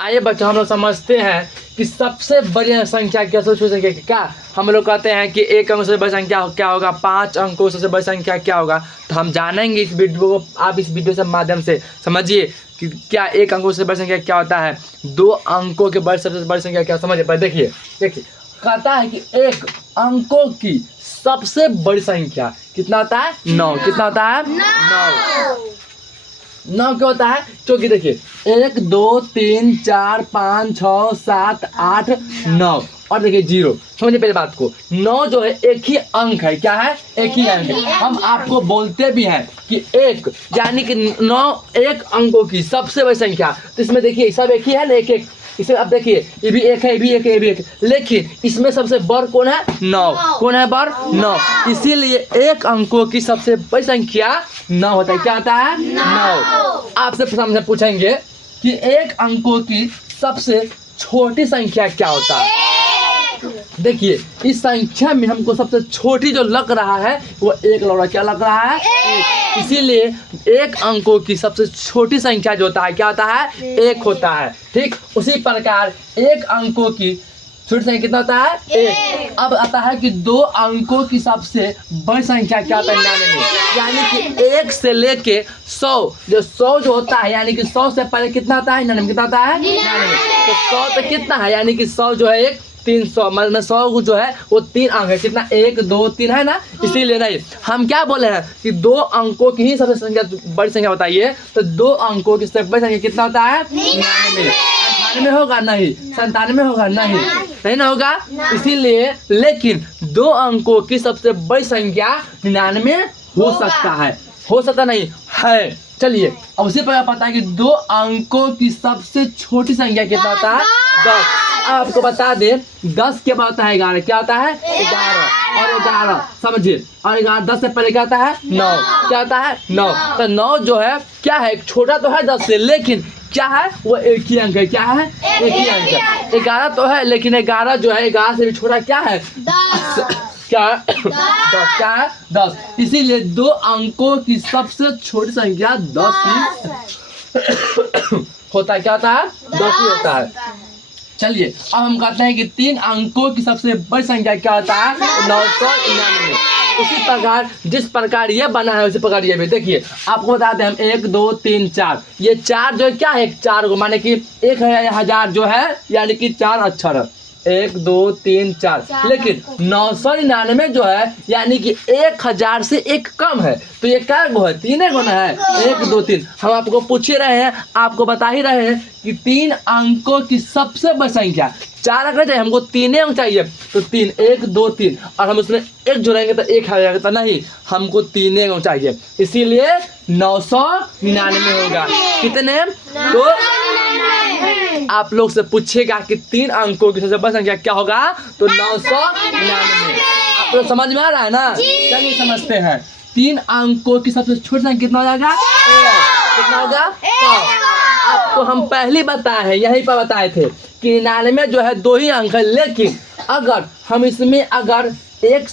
आइए बच्चों, हम लोग समझते हैं कि सबसे बड़ी संख्या क्या, सबसे संख्या क्या। हम लोग कहते हैं कि एक अंक से बड़ी संख्या क्या होगा, 5 अंकों से बड़ी संख्या क्या होगा। तो हम जानेंगे इस वीडियो को, आप इस वीडियो के माध्यम से समझिए कि क्या एक अंकों से बड़ी संख्या क्या होता है, 2 अंकों के बड़ी सबसे बड़ी संख्या क्या। समझिए, पर देखिए कहता है कि एक अंकों की सबसे बड़ी संख्या कितना होता है, 9। कितना होता है, 9 क्या होता है, क्योंकि देखिए 1 2 3 4 5 6 7 8 9 और देखिए 0। समझिए पहले बात को, 9 जो है एक ही अंक है। क्या है, एक ही अंक है। हम आपको बोलते भी हैं कि एक यानी कि 9 एक अंकों की सबसे बड़ी संख्या। तो इसमें देखिए सब एक ही है ना, एक एक। इसमें अब देखिए ये भी एक है, ये भी एक है, ये भी एक है, लेकिन इसमें सबसे बड़ कौन है, 9। कौन है बड़, 9। इसीलिए एक अंकों की सबसे बड़ी संख्या 9 होता है। क्या होता है, 9। आपसे सामने पूछेंगे कि एक अंकों की सबसे छोटी संख्या क्या होता है। देखिए इस संख्या में हमको सबसे छोटी जो लग रहा है वो एक लग रहा है। क्या लग रहा है, एक। इसीलिए एक अंकों की सबसे छोटी संख्या जो होता है क्या होता है, एक होता है। ठीक उसी प्रकार एक अंकों की छोटी संख्या कितना होता है, एक। अब आता है कि 2 अंकों की सबसे बड़ी संख्या क्या होता है, 99। यानी कि 1 से लेके 100 जो 100 जो होता है, यानी कि 100 से पहले कितना होता है, 99। कितना होता है, 99। तो 100 तक कितना है, यानी कि 100 जो है एक 300, मतलब 100 जो है वो 3 अंक है। कितना, 1 2 3 है ना। इसीलिए नहीं, हम क्या बोले हैं कि 2 अंकों की ही सबसे संख्या बड़ी संख्या बताइए। तो 2 अंकों की सबसे बड़ी संख्या कितना होता है, 99। 98 होगा नहीं, 97 होगा नहीं, सही ना होगा। इसीलिए लेकिन 2 अंकों की सबसे बड़ी संख्या 99 हो सकता है, हो सकता नहीं है। चलिए अब उसी पर पता है कि 2 अंकों की सबसे छोटी संख्या कितना होता है, 10। आपको बता दे 10 के बाद होता है 11। क्या होता है, 11 और 11। समझिए, और 11 10 से पहले क्या होता है, 9। क्या होता है, 9। तो 9 जो है क्या है, छोटा तो है 10 से, लेकिन क्या है वो एक ही अंक है। क्या है, एक ही अंक है। 11 तो है, लेकिन 11 जो है 11 से भी छोटा क्या है, 10। क्या है, 10। क्या है, 10। इसीलिए 2 अंकों की सबसे छोटी संख्या 10 ही होता है। क्या होता है, 10 ही होता है। चलिए अब हम कहते हैं कि 3 अंकों की सबसे बड़ी संख्या क्या होता है, 999। उसी प्रकार जिस प्रकार ये बना है उसी प्रकार ये भी। देखिए आपको बताते हैं हम 1 2 3 4, ये 4 जो है क्या है, 4 को माने कि 1000 जो है, यानी कि 4 अक्षर 1 2 3 4। लेकिन 999 जो है यानी कि 1000 से एक कम है। तो ये क्या गो है, 3 गुना है, 1 2 3। हम आपको पूछ ही रहे हैं, आपको बता ही रहे हैं कि 3 अंकों की सबसे बड़ी संख्या 4 अंक चाहिए, हमको 3 अंक चाहिए। तो 3 1 2 3 और हम उसमें 1 जोड़ेंगे तो 1 आ जाएगा। तो नहीं, हमको 3 अंक चाहिए, इसीलिए 999 होगा। कितने, तो आप लोग से पूछेगा कि 3 अंकों की सबसे बड़ी संख्या क्या होगा, तो 999। आप लोग समझ में आ रहा है ना। चलिए समझते हैं, 3 अंकों की सबसे छोटी संख्या कितना हो जाएगा, कितना होगा, आपको हम पहले बताए हैं, यहीं पर बताए थे कि 99 जो है 2 ही अंक है। लेकिन अगर हम इसमें अगर एक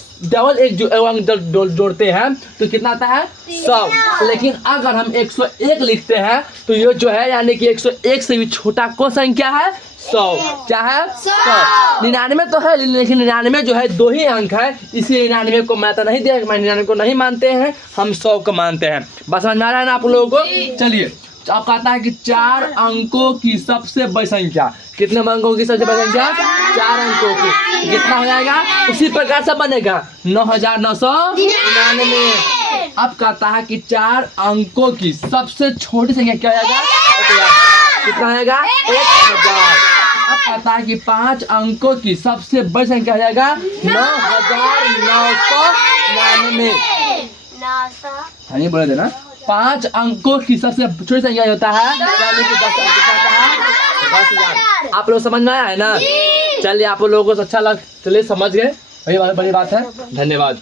जोड़ते हैं तो कितना आता है, 100। लेकिन अगर हम 101 लिखते हैं तो ये जो है यानी कि 101 से भी छोटा कौन संख्या है, 100। क्या है, 100। 99 तो है, लेकिन 99 जो है 2 ही अंक है, इसी 99 को मान्यता नहीं दिया। 99 को नहीं मानते हैं, हम 100 को मानते हैं। बस समझ में आ रहा है ना आप लोगों को। चलिए अब कहता है कि 4 अंकों की सबसे बड़ी संख्या, कितने अंकों की सबसे बड़ी संख्या, 4 अंकों की, कितना हो जाएगा, उसी प्रकार से बनेगा 9999। अब कहता है कि 4 अंकों की सबसे छोटी संख्या क्या हो जाएगा, कितना आएगा, 1000। अब कहता है कि 5 अंकों की सबसे बड़ी संख्या हो जाएगा 9999। हाँ ये बोले थे ना, 5 अंकों की सबसे छोटी संख्या होता है यानी कि 10,000। आप लोग समझ में आया है ना। चलिए आप लोगों को अच्छा लग, चलिए समझ गए, वही बड़ी बात है। धन्यवाद।